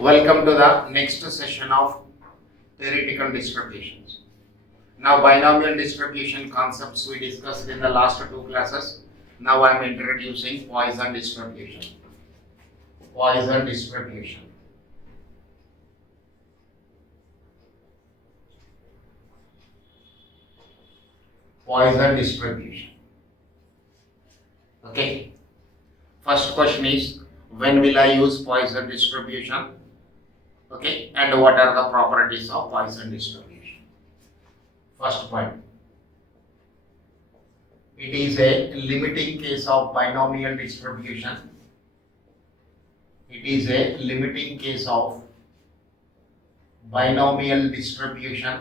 Welcome to the next session of theoretical distributions. Now, binomial distribution concepts we discussed in the last two classes. Now, I am introducing Poisson distribution. Poisson distribution. Poisson distribution. Okay. First question is, when will I use Poisson distribution? Okay, and what are the properties of Poisson distribution? First point, it is a limiting case of binomial distribution. It is a limiting case of binomial distribution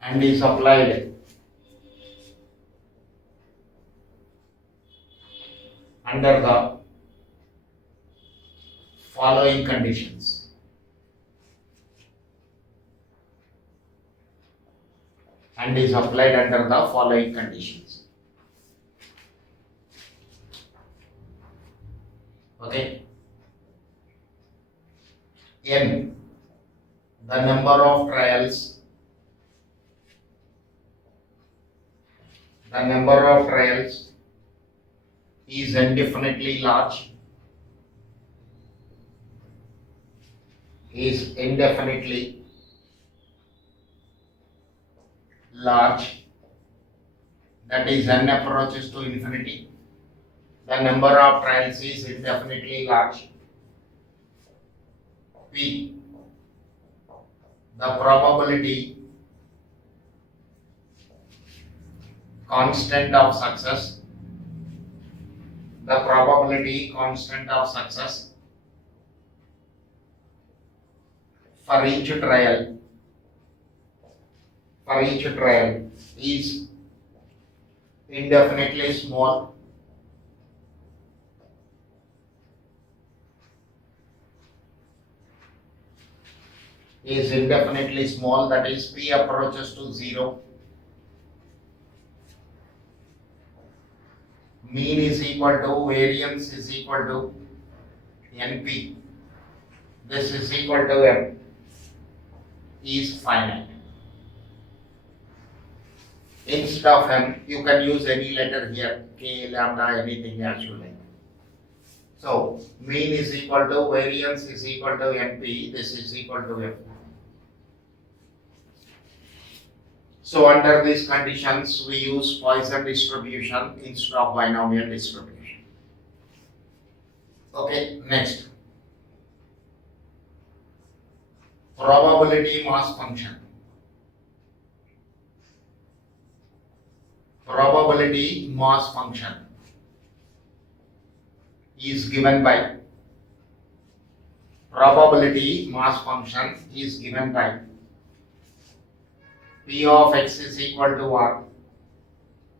and is applied under the following conditions. And is applied under the following conditions. Okay. N, the number of trials. The number of trials is indefinitely large. Is indefinitely large. That is, n approaches to infinity. The number of trials is indefinitely large. P, the probability constant of success. The probability constant of success for each trial is indefinitely small. Is indefinitely small, that is, P approaches to 0. Mean is equal to variance is equal to NP. This is equal to M. Is finite. Instead of M, you can use any letter here, K, lambda, anything as you like. So, mean is equal to variance is equal to NP. This is equal to M. So, under these conditions, we use Poisson distribution instead of binomial distribution. Okay, next. Probability mass function. Probability mass function is given by P of x is equal to r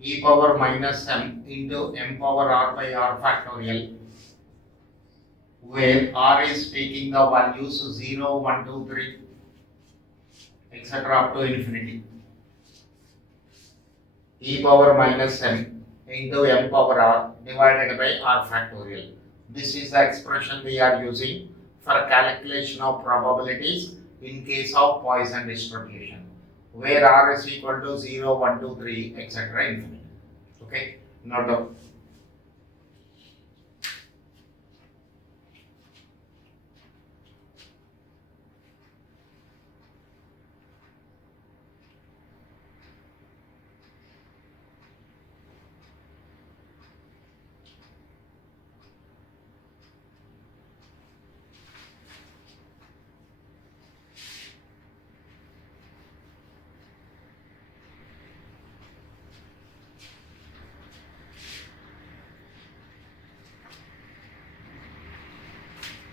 e power minus m into m power r by r factorial, where r is taking the values 0, 1, 2, 3, etc. up to infinity. E power minus m into m power r divided by r factorial. This is the expression we are using for calculation of probabilities in case of Poisson distribution, where r is equal to 0, 1, 2, 3, etc. infinity. Okay, note down.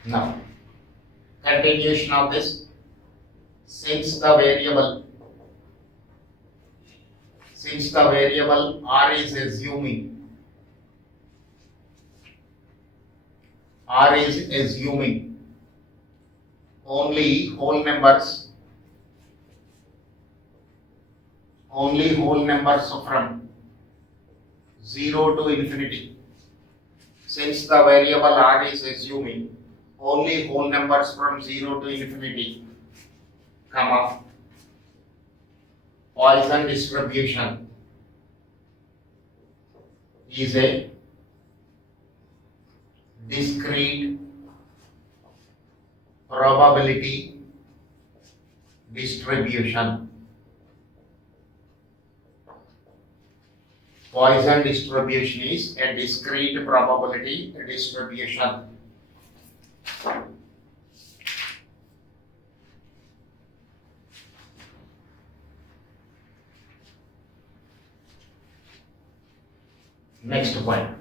Now, continuation of this, since the variable r is assuming only whole numbers from 0 to infinity. Since the variable r is assuming only whole numbers from 0 to infinity, comma, Poisson distribution is a discrete probability distribution. Poisson distribution is a discrete probability distribution. Next point.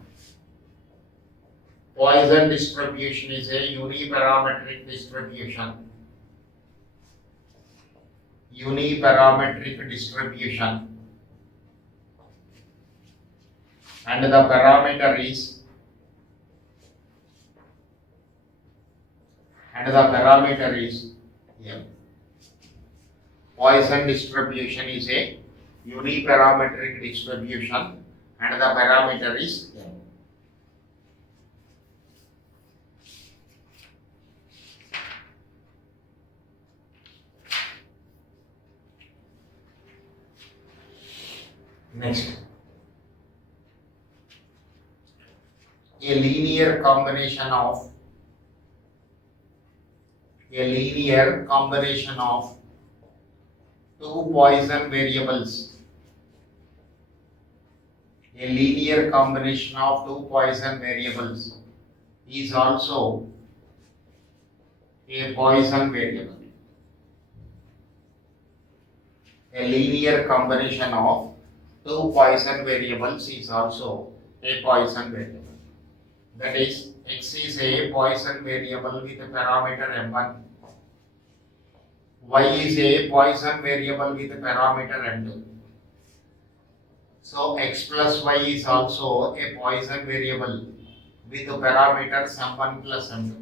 Poisson distribution is a uniparametric distribution. Uniparametric distribution. And the parameter is M. Poisson distribution is a uniparametric distribution and the parameter is M. Next, a linear combination of two Poisson variables. A linear combination of two Poisson variables is also a Poisson variable. A linear combination of two Poisson variables is also a Poisson variable. That is, x is a Poisson variable with a parameter m1. Y is a Poisson variable with a parameter m2. So x plus y is also a Poisson variable with the parameters m1 plus m2.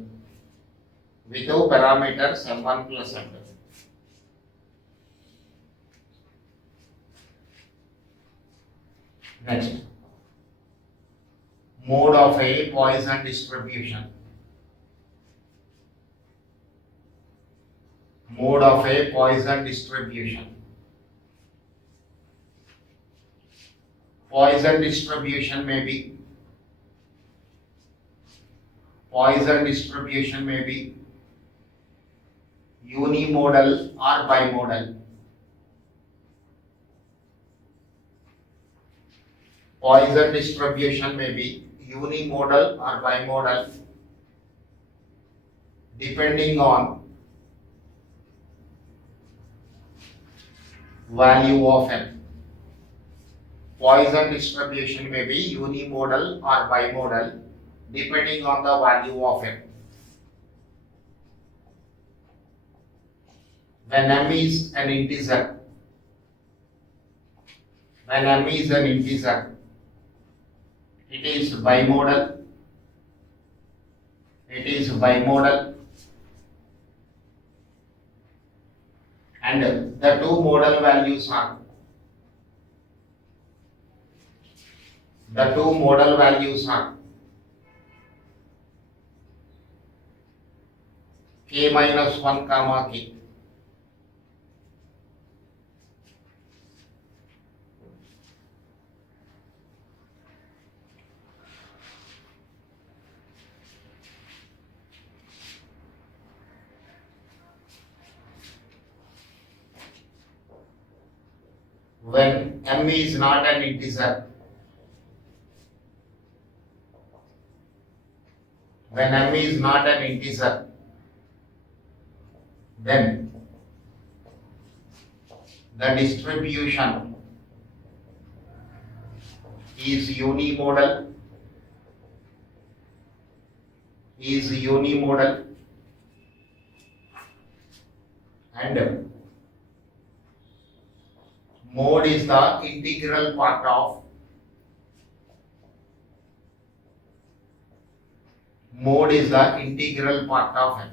Next, mode of a Poisson distribution. Mode of a Poisson distribution. Poisson distribution may be unimodal or bimodal. Poisson distribution may be unimodal or bimodal depending on value of n. Poisson distribution may be unimodal or bimodal depending on the value of n. When m is an integer, it is bimodal. And the two modal values are k minus 1 comma k. When m is not an integer, then the distribution is unimodal, and mode is the integral part of n.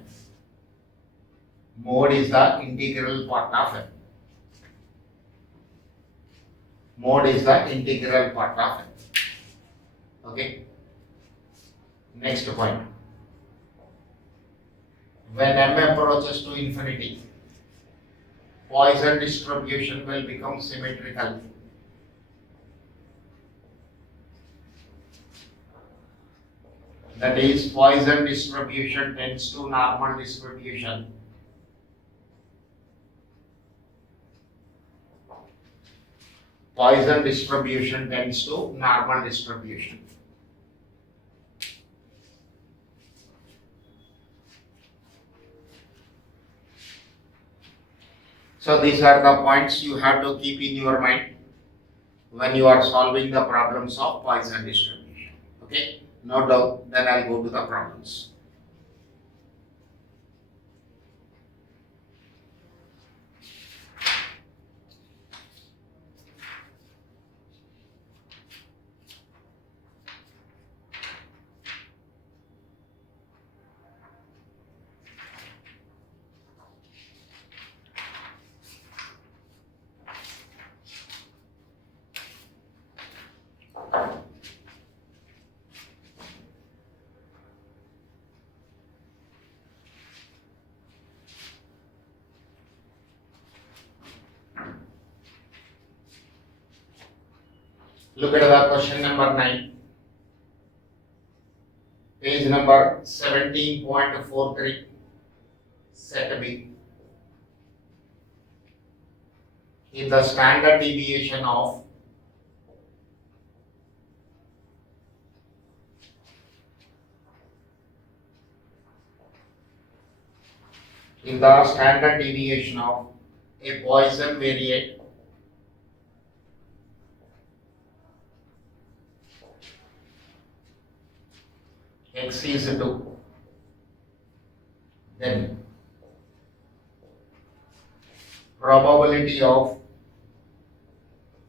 Mode is the integral part of n. Okay. Next point. When m approaches to infinity, Poisson distribution will become symmetrical. That is, Poisson distribution tends to normal distribution. Poisson distribution tends to normal distribution. So these are the points you have to keep in your mind when you are solving the problems of Poisson distribution. Okay, no doubt. Then I'll go to the problems. Look at the question number 9, page number 17.43, set B. If the standard deviation of a Poisson variate x is 2, then probability of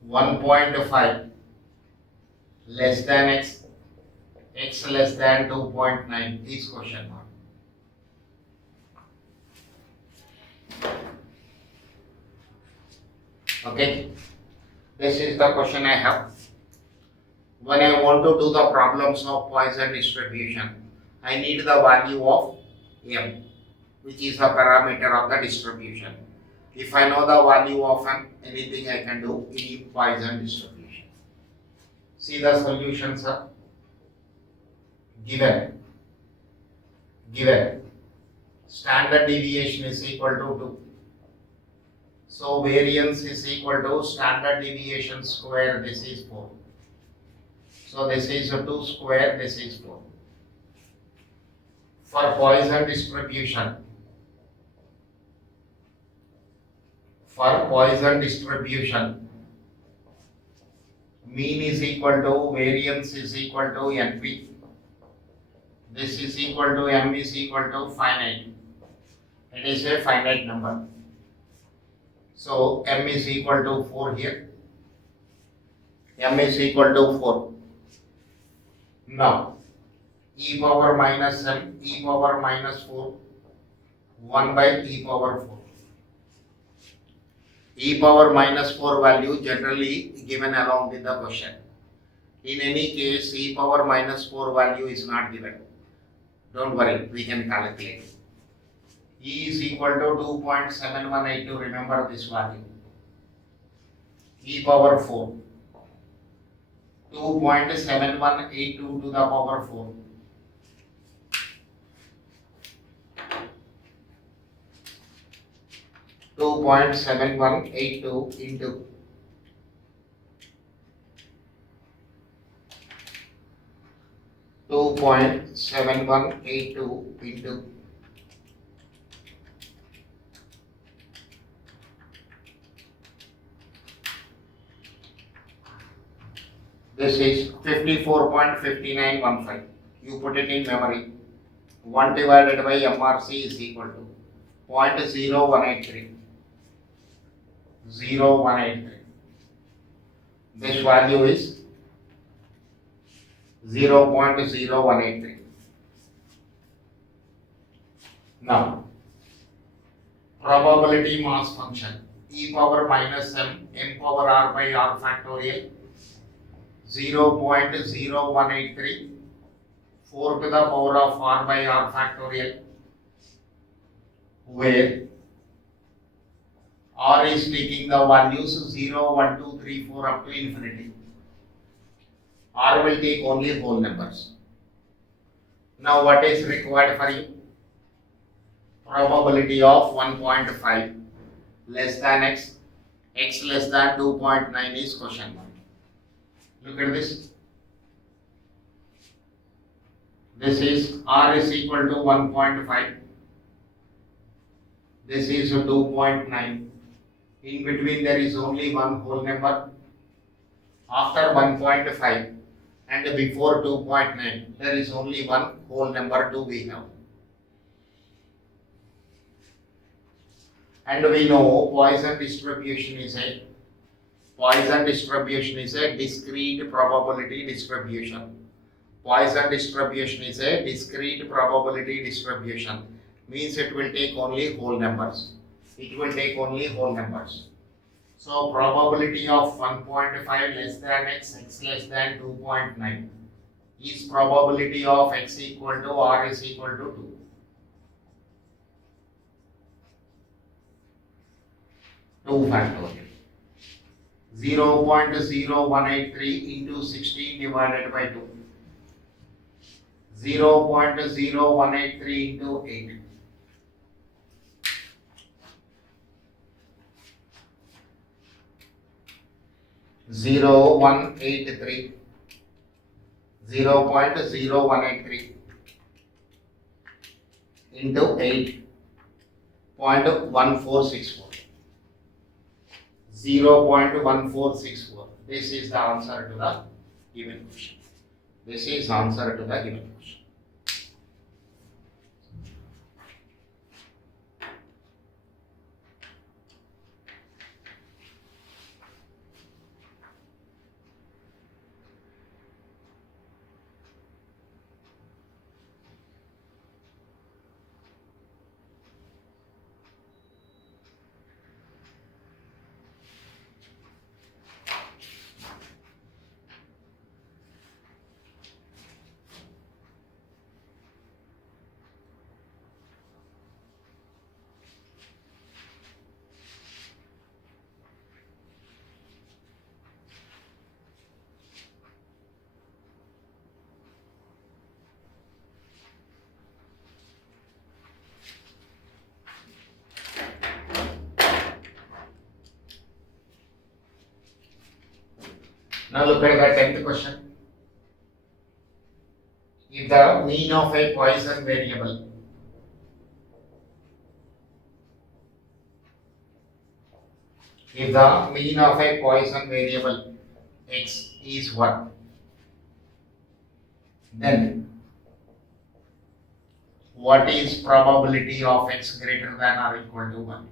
1.5 less than x, x less than 2.9 is question mark. Okay, this is the question I have. When I want to do the problems of Poisson distribution, I need the value of m, which is the parameter of the distribution. If I know the value of m, anything I can do in Poisson distribution. See the solutions are given. Standard deviation is equal to 2. So variance is equal to standard deviation square, this is 4. So this is 2 square, this is 4. For Poisson distribution, mean is equal to variance is equal to NP. This is equal to m is equal to finite. It is a finite number. So m is equal to 4 here. M is equal to 4. Now, e power minus m, e power minus 4, 1 by e power 4. E power minus 4 value generally given along with the question. In any case, e power minus 4 value is not given. Don't worry, we can calculate. E is equal to 2.7182, remember this value. E power 4. 2.7182 to the power 4. Two point 7182 into 2.7182 into 54.5915. You put it in memory. 1 divided by MRC is equal to 0.0183. 0183. This value is 0.0183. Now, probability mass function e power minus m, m power r by r factorial, 0.0183 4 to the power of r by r factorial, where r is taking the values 0, 1, 2, 3, 4 up to infinity. R will take only whole numbers. Now what is required for you? Probability of 1.5 less than x, x less than 2.9 is question mark. Look at this. This is r is equal to 1.5. This is 2.9. In between there is only one whole number. After 1.5 and before 2.9 there is only one whole number to be have. And we know Poisson distribution is a discrete probability distribution. Poisson distribution is a discrete probability distribution. Means it will take only whole numbers. So probability of 1.5 less than x, x less than 2.9 is probability of x equal to r is equal to 2. Factorial. 0.0183 into 16 divided by 2. 0.0183 into 8. 0.0183 into 8.1464. 0.1464. This is the answer to the given question. Now look at the 10th question. If the mean of a Poisson variable x is 1, then what is probability of x greater than or equal to 1?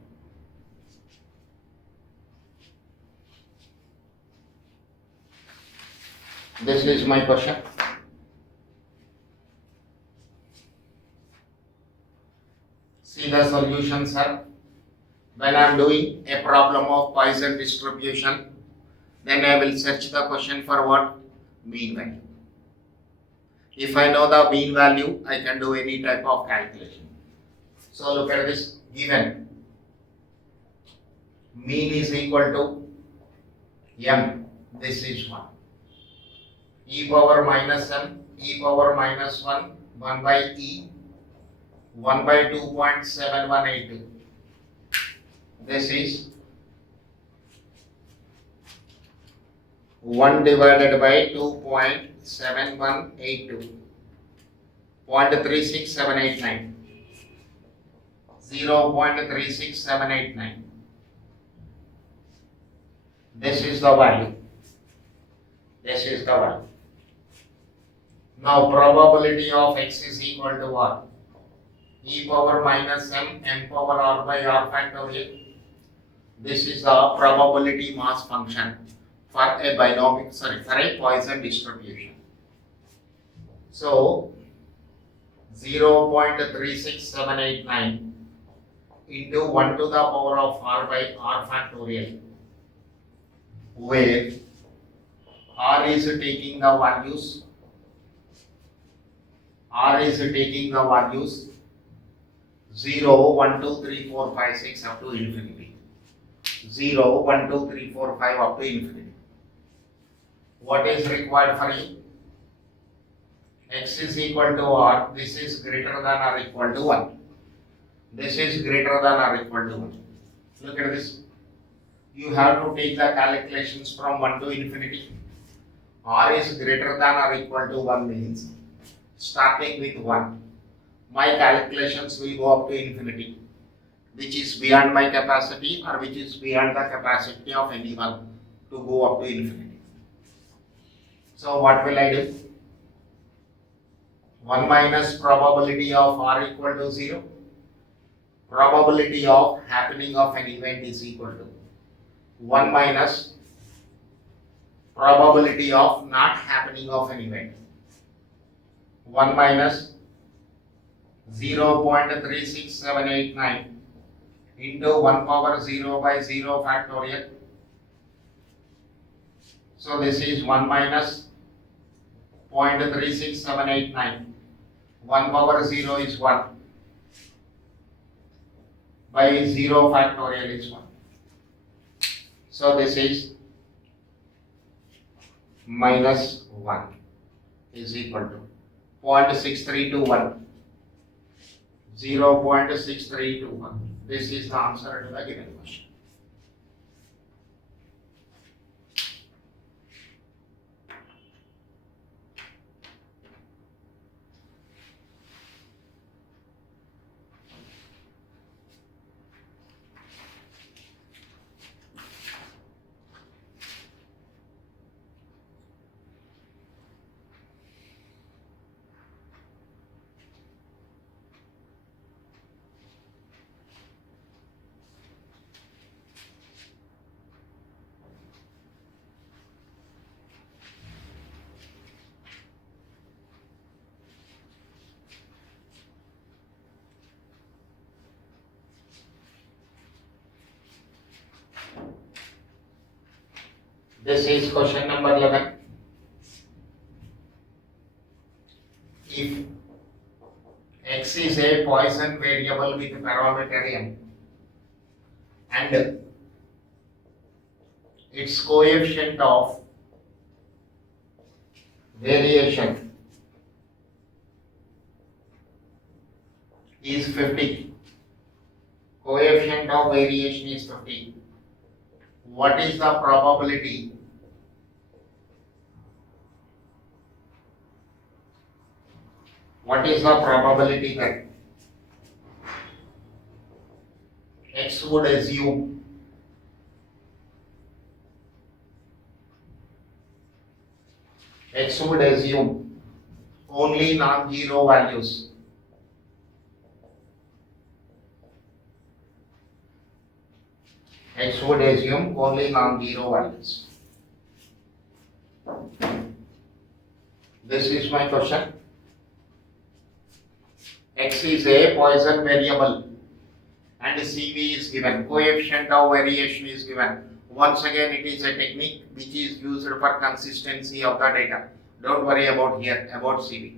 This is my question. See the solution, sir. When I am doing a problem of Poisson distribution, then I will search the question for what? Mean value. If I know the mean value, I can do any type of calculation. So look at this given. Mean is equal to m. This is 1. E power minus m, e power minus 1, 1 by e, 1 by 2.7182. This is 1 divided by 2.7182, 0.36789, 0.36789. This is the value. Now probability of x is equal to what? E power minus m, m power r by r factorial. This is the probability mass function for a Poisson distribution. So 0.36789 into 1 to the power of r by r factorial, where R is taking the values. R is taking the values 0, 1, 2, 3, 4, 5, 6 up to infinity. 0, 1, 2, 3, 4, 5 up to infinity. What is required for E? X is equal to R. This is greater than or equal to 1. This is greater than or equal to 1. Look at this. You have to take the calculations from 1 to infinity. R is greater than or equal to 1 means starting with 1. My calculations will go up to infinity, which is beyond my capacity or which is beyond the capacity of anyone to go up to infinity. So what will I do? 1 minus probability of R equal to 0. Probability of happening of an event is equal to 1 minus probability of not happening of an event. 1 minus 0.36789 into 1 power 0 by 0 factorial. So this is 1 minus 0.36789. 1 power 0 is 1 by 0 factorial is 1. So this is minus 1 is equal to 0.6321. 0.6321. This is the answer to the given question. This is question number 11. If x is a Poisson variable with parameter m and its coefficient of variation is 50, coefficient of variation is 50, what is the probability that x would assume only non-zero values? X would assume only non-zero values. This is my question. X is a Poisson variable and CV is given, coefficient of variation is given. Once again, it is a technique which is used for consistency of the data. Don't worry about here, about CV.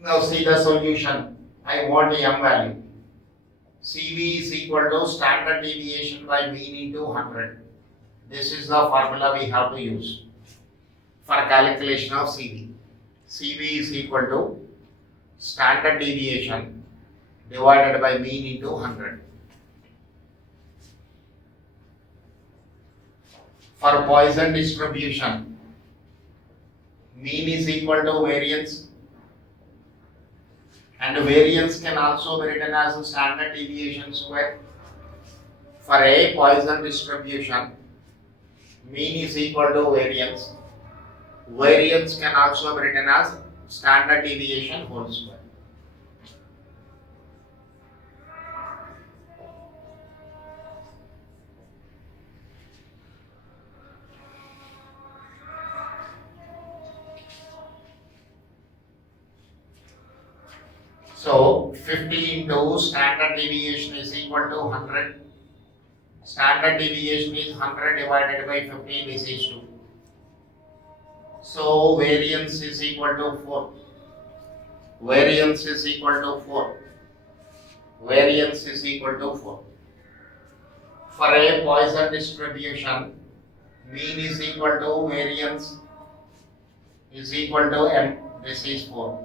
Now see the solution. I want m value. CV is equal to standard deviation by mean into 100. This is the formula we have to use for calculation of CV. CV is equal to standard deviation divided by mean into 100. For Poisson distribution, mean is equal to variance, and variance can also be written as a standard deviation square. For a Poisson distribution, mean is equal to variance. Variance can also be written as standard deviation whole square. So 50 into standard deviation is equal to 100. Standard deviation is 100 divided by 50. This is 2. So variance is equal to 4. Variance is equal to 4. Variance is equal to 4. For a Poisson distribution, mean is equal to variance is equal to m. This is 4.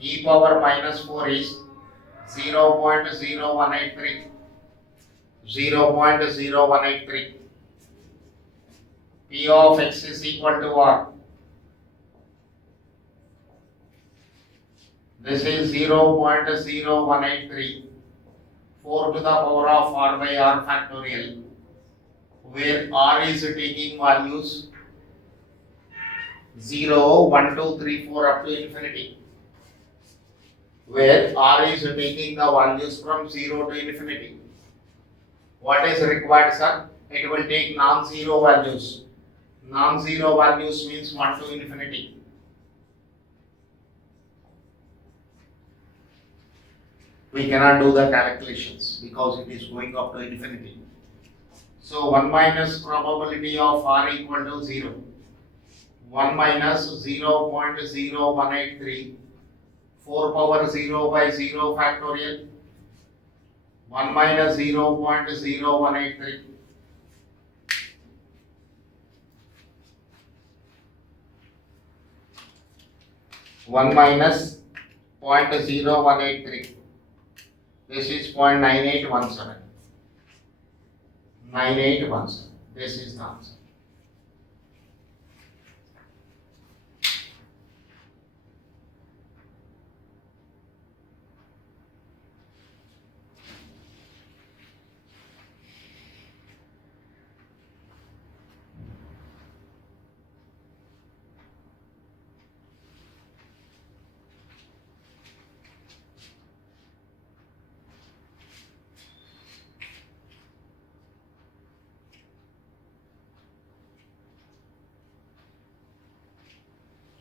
E power minus 4 is 0.0183. 0.0183. P of x is equal to r. This is 0.0183. 4 to the power of r by r factorial, where r is taking values 0, 1, 2, 3, 4 up to infinity. Where r is taking the values from 0 to infinity. What is required, sir? It will take non-zero values. Non-zero values means 1 to infinity. We cannot do the calculations because it is going up to infinity. So 1 minus probability of r equal to 0. 1 minus 0.0183. 4 power 0 by 0 factorial. 1 minus 0.0183. 1 minus 0.0183. This is 0.9817. 9817. This is the answer.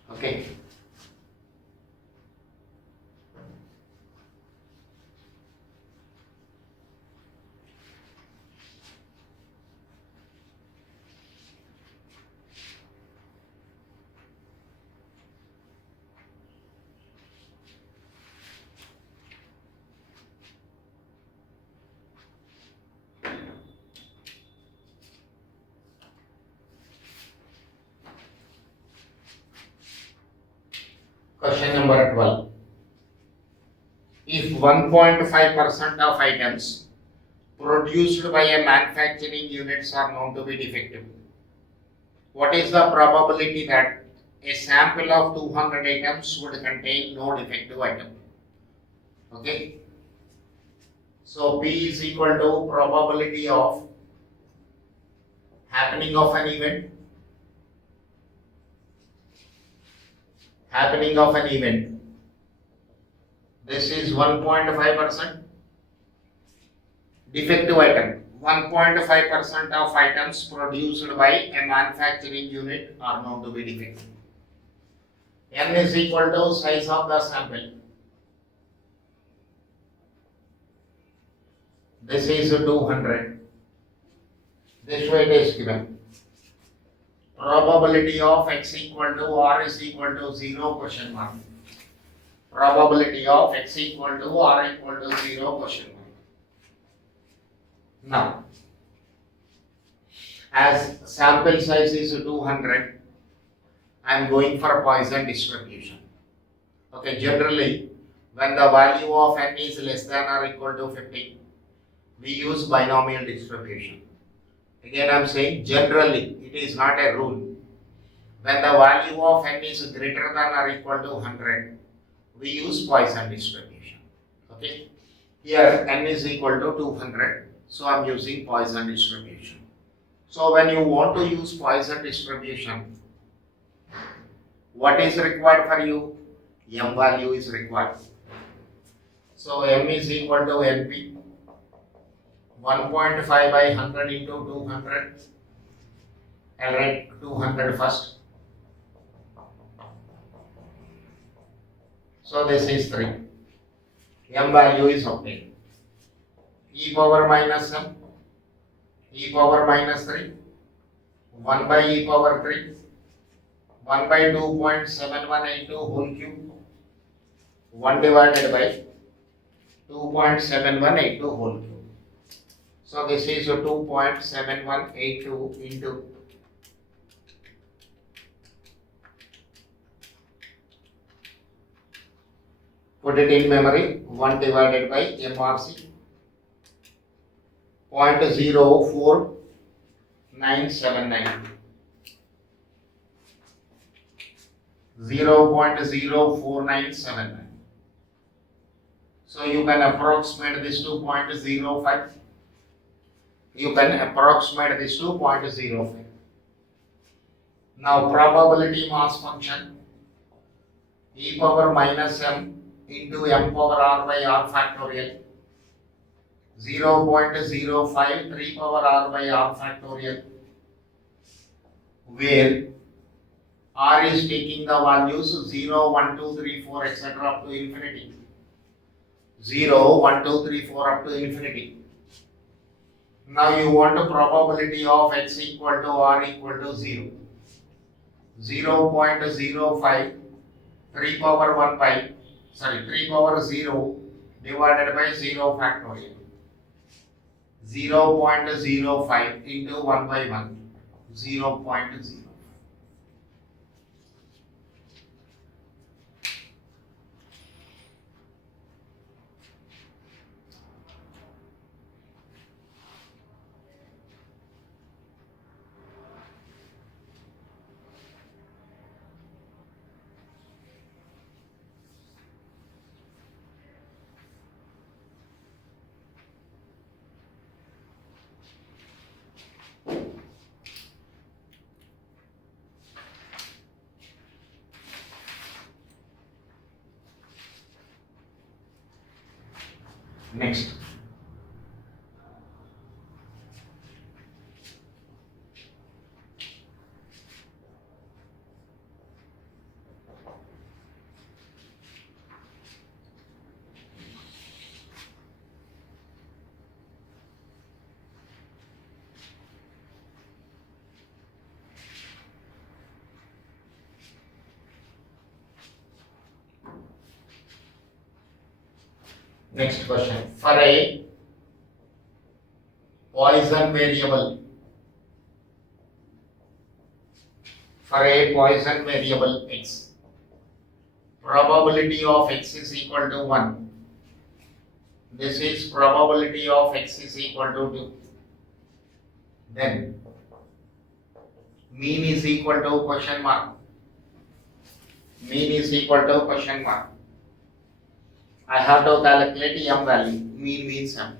Okay. Question number 12. If 1.5% of items produced by a manufacturing units are known to be defective, what is the probability that a sample of 200 items would contain no defective item? Okay. So P is equal to probability of happening of an event. Happening of an event. This is 1.5%. Defective item. 1.5% of items produced by a manufacturing unit are known to be defective. N is equal to size of the sample. This is 200. This way it is given. Probability of x equal to r is equal to 0 question mark. Probability of x equal to r equal to 0 question mark. Now, as sample size is 200, I am going for Poisson distribution. Okay, generally, when the value of n is less than or equal to 50, we use binomial distribution. Again, I am saying generally, it is not a rule. When the value of n is greater than or equal to 100, we use Poisson distribution. Okay. Here n is equal to 200, so I am using Poisson distribution. So when you want to use Poisson distribution, what is required for you? M value is required. So m is equal to np. 1.5 by 100 into 200. I'll write 200 first. So this is 3. M value is obtained. E power minus m. E power minus 3. 1 by e power 3. 1 by 2.7182 whole cube, 1 divided by 2.7182 whole cube. So this is 2.7182 into put it in memory 1 divided by MRC 0.04979 0.04979. So you can approximate this to 0.05. You can approximate this to 0.05. Now probability mass function e power minus m into m power r by r factorial 0.053 power r by r factorial, where r is taking the values 0, 1, 2, 3, 4 etc. up to infinity. 0, 1, 2, 3, 4 up to infinity. Now you want a probability of x equal to r equal to 0. 0.05 3 power 1 by 3 power 0 divided by 0 factorial. 0.05 into 1 by 1, 0.0. Next, question. For a Poisson variable, x, probability of x is equal to 1. This is probability of x is equal to 2. Then mean is equal to question mark. Mean is equal to question mark. I have to calculate m value. Mean means m.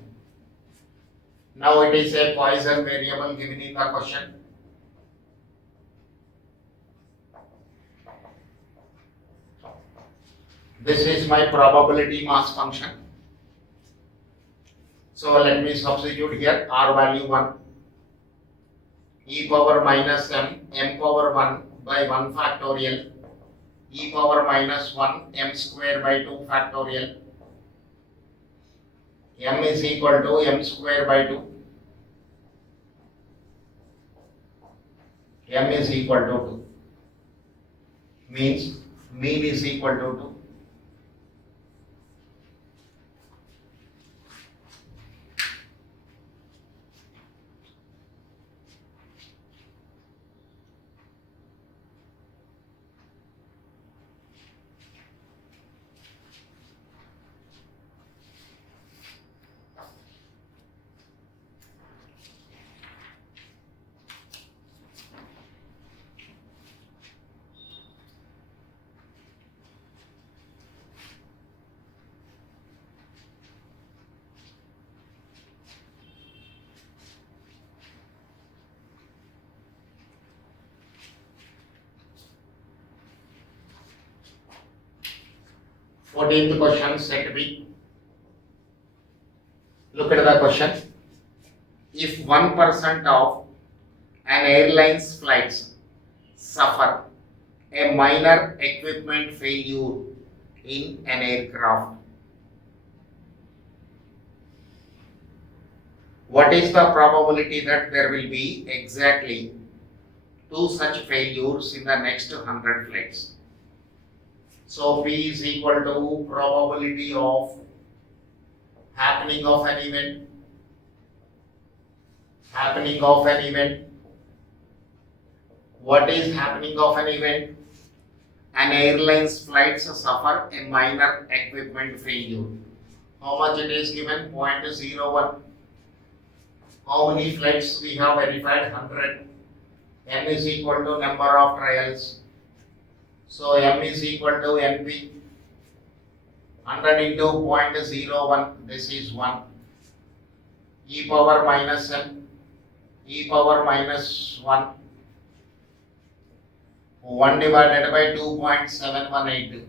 Now it is a Poisson variable given in the question. This is my probability mass function. So let me substitute here r value 1. E power minus m, m power 1 by 1 factorial, e power minus 1, m square by 2 factorial. M is equal to m square by 2. M is equal to 2. Means mean is equal to 2. Fourteenth question, set B. Look at the question. If 1% of an airline's flights suffer a minor equipment failure in an aircraft, what is the probability that there will be exactly two such failures in the next 100 flights. So P is equal to probability of happening of an event, happening of an event. What is happening of an event? An airline's flights suffer a minor equipment failure. How much it is given? 0.01. How many flights we have verified? 100. M is equal to number of trials. So M is equal to NP. 100 into 0.01, this is 1. E power minus M, e power minus 1. 1 divided by 2.718.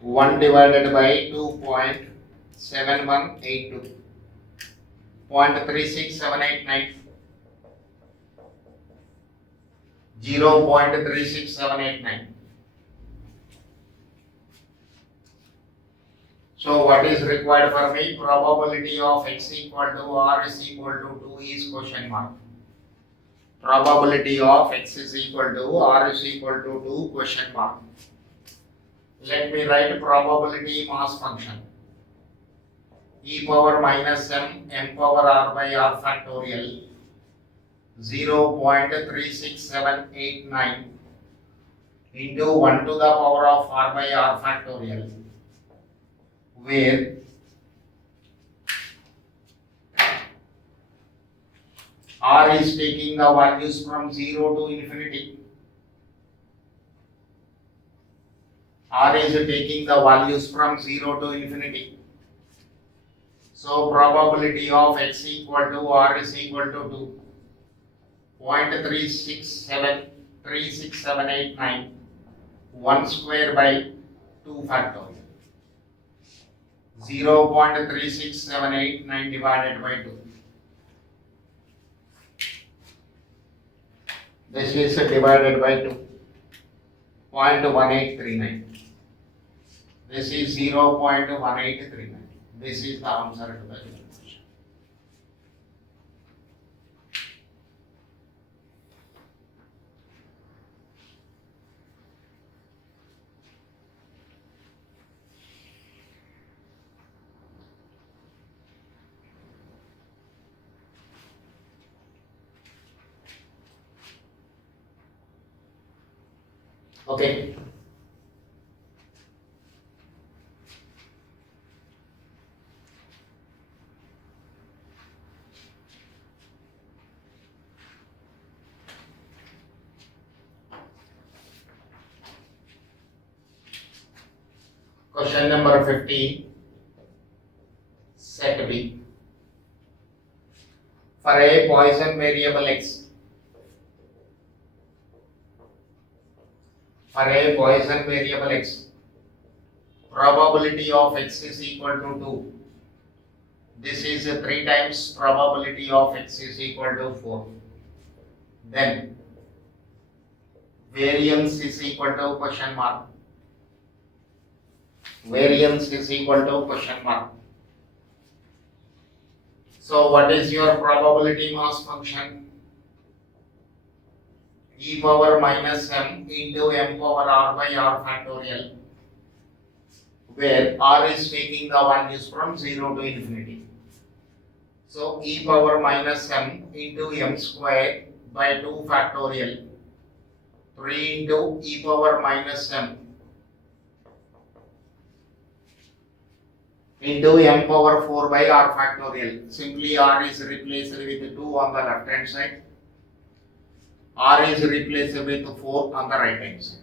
One divided by 2.7182. 0.36789. 0.36789. So what is required for me? Probability of x equal to r is equal to 2 is question mark. Probability of x is equal to r is equal to 2 question mark. Let me write probability mass function. E power minus m, m power r by r factorial 0.36789 into 1 to the power of r by r factorial, where r is taking the values from 0 to infinity. R is taking the values from 0 to infinity. So probability of x equal to r is equal to 2. 0.36789 1 square by 2 factorial. 0.36789 divided by 2. This is divided by 2. 0.1839. This is 0.1839. This is the answer to the question. Okay. Question number 15, set B. For a Poisson variable x, probability of x is equal to 2. This is 3 times probability of x is equal to 4. Then variance is equal to question mark. Variance is equal to question mark. So what is your probability mass function? E power minus m into m power r by r factorial, where r is taking the values from 0 to infinity. So e power minus m into m square by 2 factorial, 3 into e power minus m into m power 4 by r factorial. Simply r is replaced with 2 on the left hand side. R is replaced with 4 on the right hand side.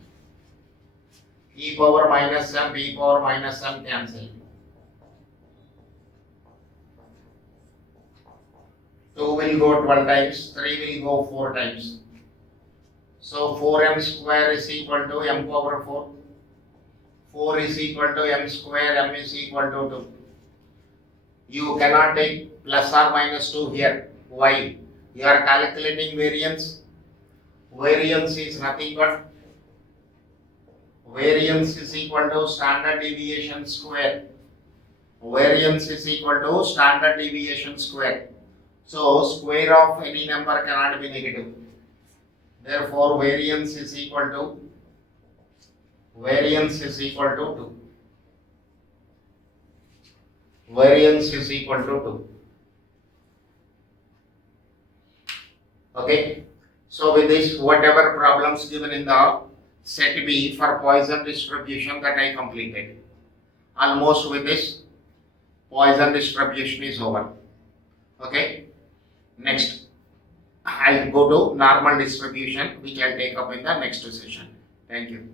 E power minus m, e power minus m cancel. 2 will go 12 times, 3 will go 4 times. So 4m square is equal to m power 4. 4 is equal to m square, m is equal to 2. You cannot take plus or minus 2 here. Why? You are calculating variance. Variance is nothing but variance is equal to standard deviation square. Variance is equal to standard deviation square. So square of any number cannot be negative. Therefore, variance is equal to 2. Variance is equal to 2. Okay. So with this, whatever problems given in the set B for Poisson distribution that I completed. Almost with this, Poisson distribution is over. Okay. Next, I'll go to normal distribution, which I'll take up in the next session. Thank you.